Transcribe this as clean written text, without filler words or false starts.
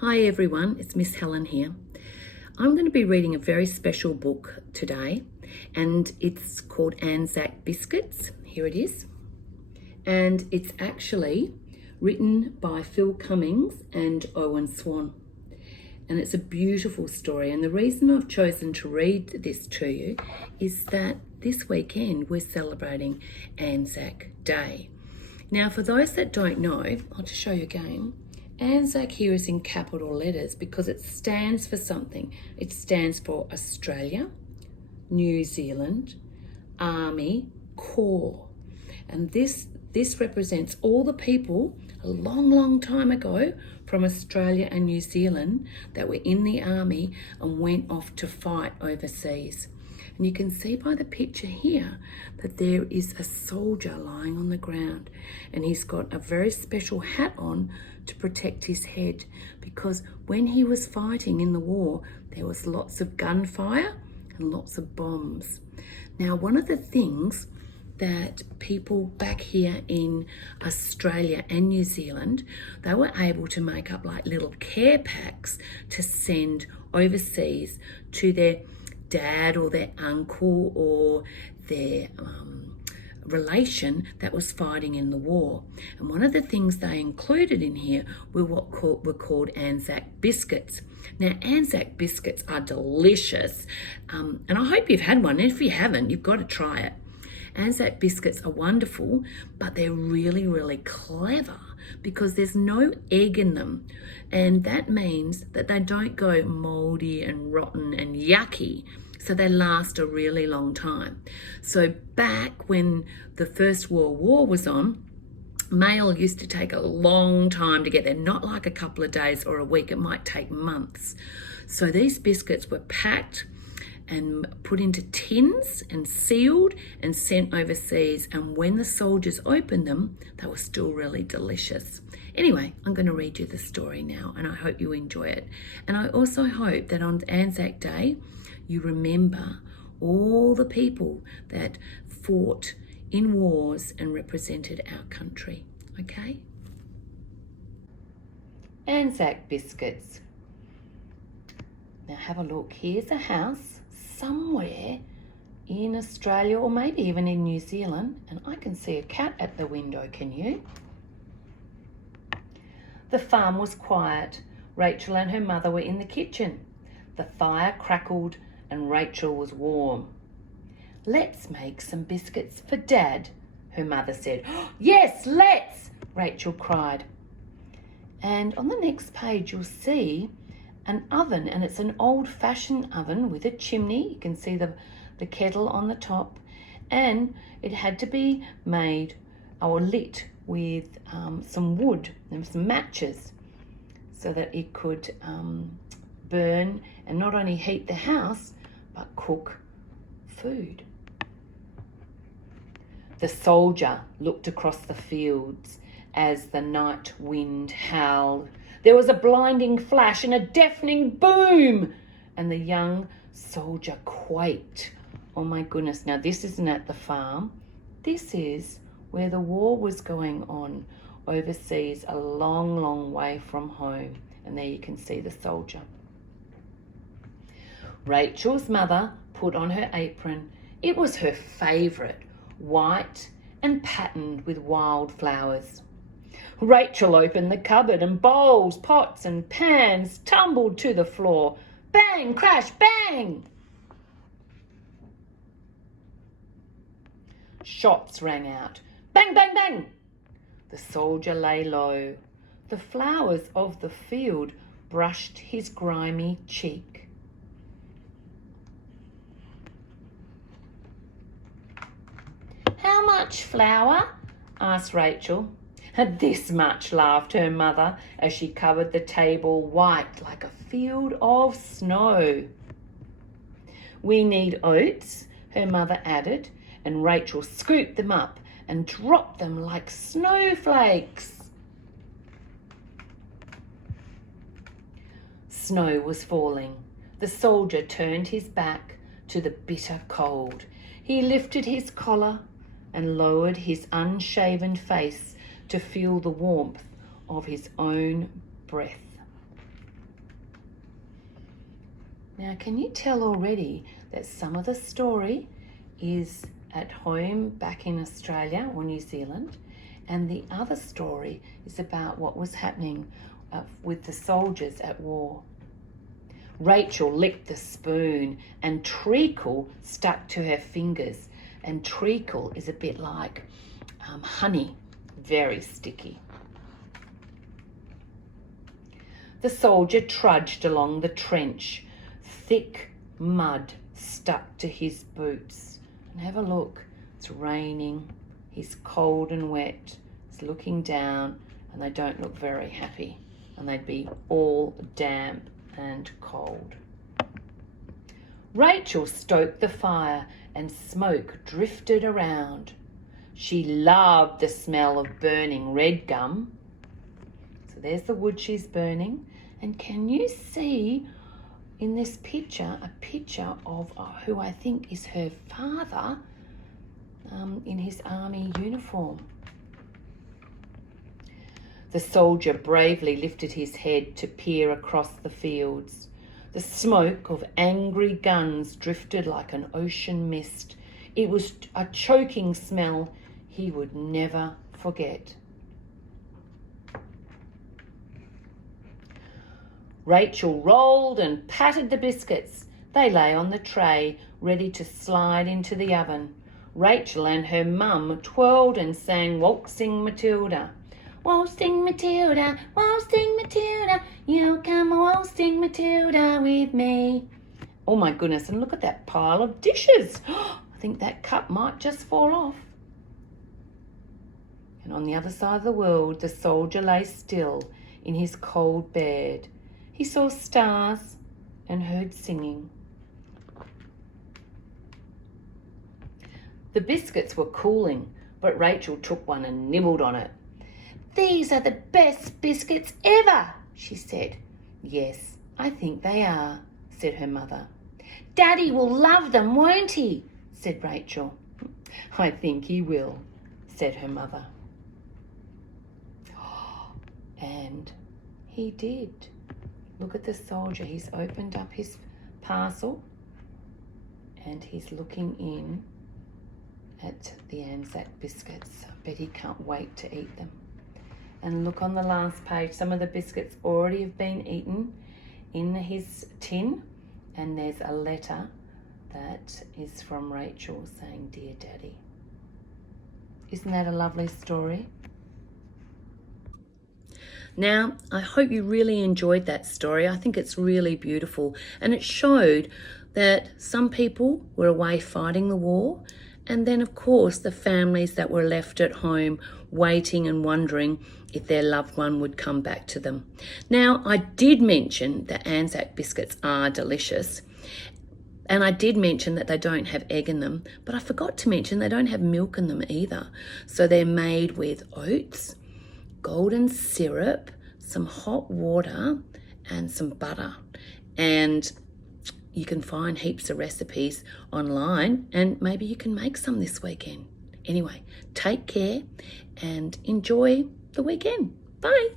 Hi everyone, it's Miss Helen here. I'm going to be reading a very special book today, and it's called ANZAC Biscuits. Here it is. And it's actually written by Phil Cummings and Owen Swan. And it's a beautiful story. And the reason I've chosen to read this to you is that this weekend we're celebrating ANZAC Day. Now, for those that don't know, I'll just show you again. ANZAC here is in capital letters because it stands for something. It stands for Australia, New Zealand, Army, Corps. And this represents all the people a long time ago from Australia and New Zealand that were in the army and went off to fight overseas. And you can see by the picture here that there is a soldier lying on the ground, and he's got a very special hat on to protect his head, because when he was fighting in the war, there was lots of gunfire and lots of bombs. Now, one of the things that people back here in Australia and New Zealand, they were able to make up like little care packs to send overseas to their dad or their uncle or their relation that was fighting in the war. And one of the things they included in here were were called ANZAC Biscuits. Now, ANZAC Biscuits are delicious, and I hope you've had one. And if you haven't, you've got to try it. ANZAC Biscuits are wonderful, but they're really clever because there's no egg in them. And that means that they don't go moldy and rotten and yucky. So they last a really long time. So back when the First World War was on, mail used to take a long time to get there, not like a couple of days or a week. It might take months. So these biscuits were packed and put into tins and sealed and sent overseas. And when the soldiers opened them, they were still really delicious. Anyway, I'm going to read you the story now, and I hope you enjoy it. And I also hope that on ANZAC Day, you remember all the people that fought in wars and represented our country, okay? ANZAC Biscuits. Now have a look. Here's a house somewhere in Australia or maybe even in New Zealand, and I can see a cat at the window, can you? The farm was quiet. Rachel and her mother were in the kitchen. The fire crackled and Rachel was warm. "Let's make some biscuits for Dad," her mother said. "Oh, yes, let's!" Rachel cried. And on the next page you'll see an oven, and it's an old-fashioned oven with a chimney. You can see the kettle on the top, and it had to be made or lit with some wood and some matches so that it could burn and not only heat the house but cook food. The soldier looked across the fields as the night wind howled. There was a blinding flash and a deafening boom, and the young soldier quaked. Oh my goodness, now this isn't at the farm. This is where the war was going on overseas, a long way from home. And there you can see the soldier. Rachel's mother put on her apron. It was her favourite, white and patterned with wildflowers. Rachel opened the cupboard and bowls, pots and pans tumbled to the floor. Bang, crash, bang! Shots rang out. Bang, bang, bang! The soldier lay low. The flowers of the field brushed his grimy cheek. "How much flour?" asked Rachel. "This much," laughed her mother as she covered the table white like a field of snow. "We need oats," her mother added, and Rachel scooped them up and dropped them like snowflakes. Snow was falling. The soldier turned his back to the bitter cold. He lifted his collar and lowered his unshaven face to feel the warmth of his own breath. Now, can you tell already that some of the story is at home back in Australia or New Zealand, and the other story is about what was happening with the soldiers at war? Rachel licked the spoon and treacle stuck to her fingers, and treacle is a bit like honey, very sticky. The soldier trudged along the trench. Thick mud stuck to his boots. And have a look, it's raining, he's cold and wet, he's looking down, and they don't look very happy, and they'd be all damp and cold. Rachel stoked the fire and smoke drifted around. She loved the smell of burning red gum. So there's the wood she's burning. And can you see in this picture a picture of who I think is her father in his army uniform? The soldier bravely lifted his head to peer across the fields. The smoke of angry guns drifted like an ocean mist. It was a choking smell he would never forget. Rachel rolled and patted the biscuits. They lay on the tray, ready to slide into the oven. Rachel and her mum twirled and sang Waltzing Matilda. Waltzing Matilda, you come waltzing Matilda with me. Oh my goodness, and look at that pile of dishes. I think that cup might just fall off. And on the other side of the world, the soldier lay still in his cold bed. He saw stars and heard singing. The biscuits were cooling, but Rachel took one and nibbled on it. "These are the best biscuits ever," she said. "Yes, I think they are," said her mother. "Daddy will love them, won't he?" said Rachel. "I think he will," said her mother. And he did. Look at the soldier. He's opened up his parcel and he's looking in at the ANZAC biscuits. I bet he can't wait to eat them. And look on the last page, some of the biscuits already have been eaten in his tin, and there's a letter that is from Rachel saying, "Dear Daddy." Isn't that a lovely story? Now, I hope you really enjoyed that story. I think it's really beautiful, and it showed that some people were away fighting the war, and then of course the families that were left at home waiting and wondering if their loved one would come back to them. Now, I did mention that ANZAC biscuits are delicious, and I did mention that they don't have egg in them, but I forgot to mention they don't have milk in them either. So they're made with oats, golden syrup, some hot water, and some butter. And you can find heaps of recipes online, and maybe you can make some this weekend. Anyway, take care and enjoy the weekend. Bye.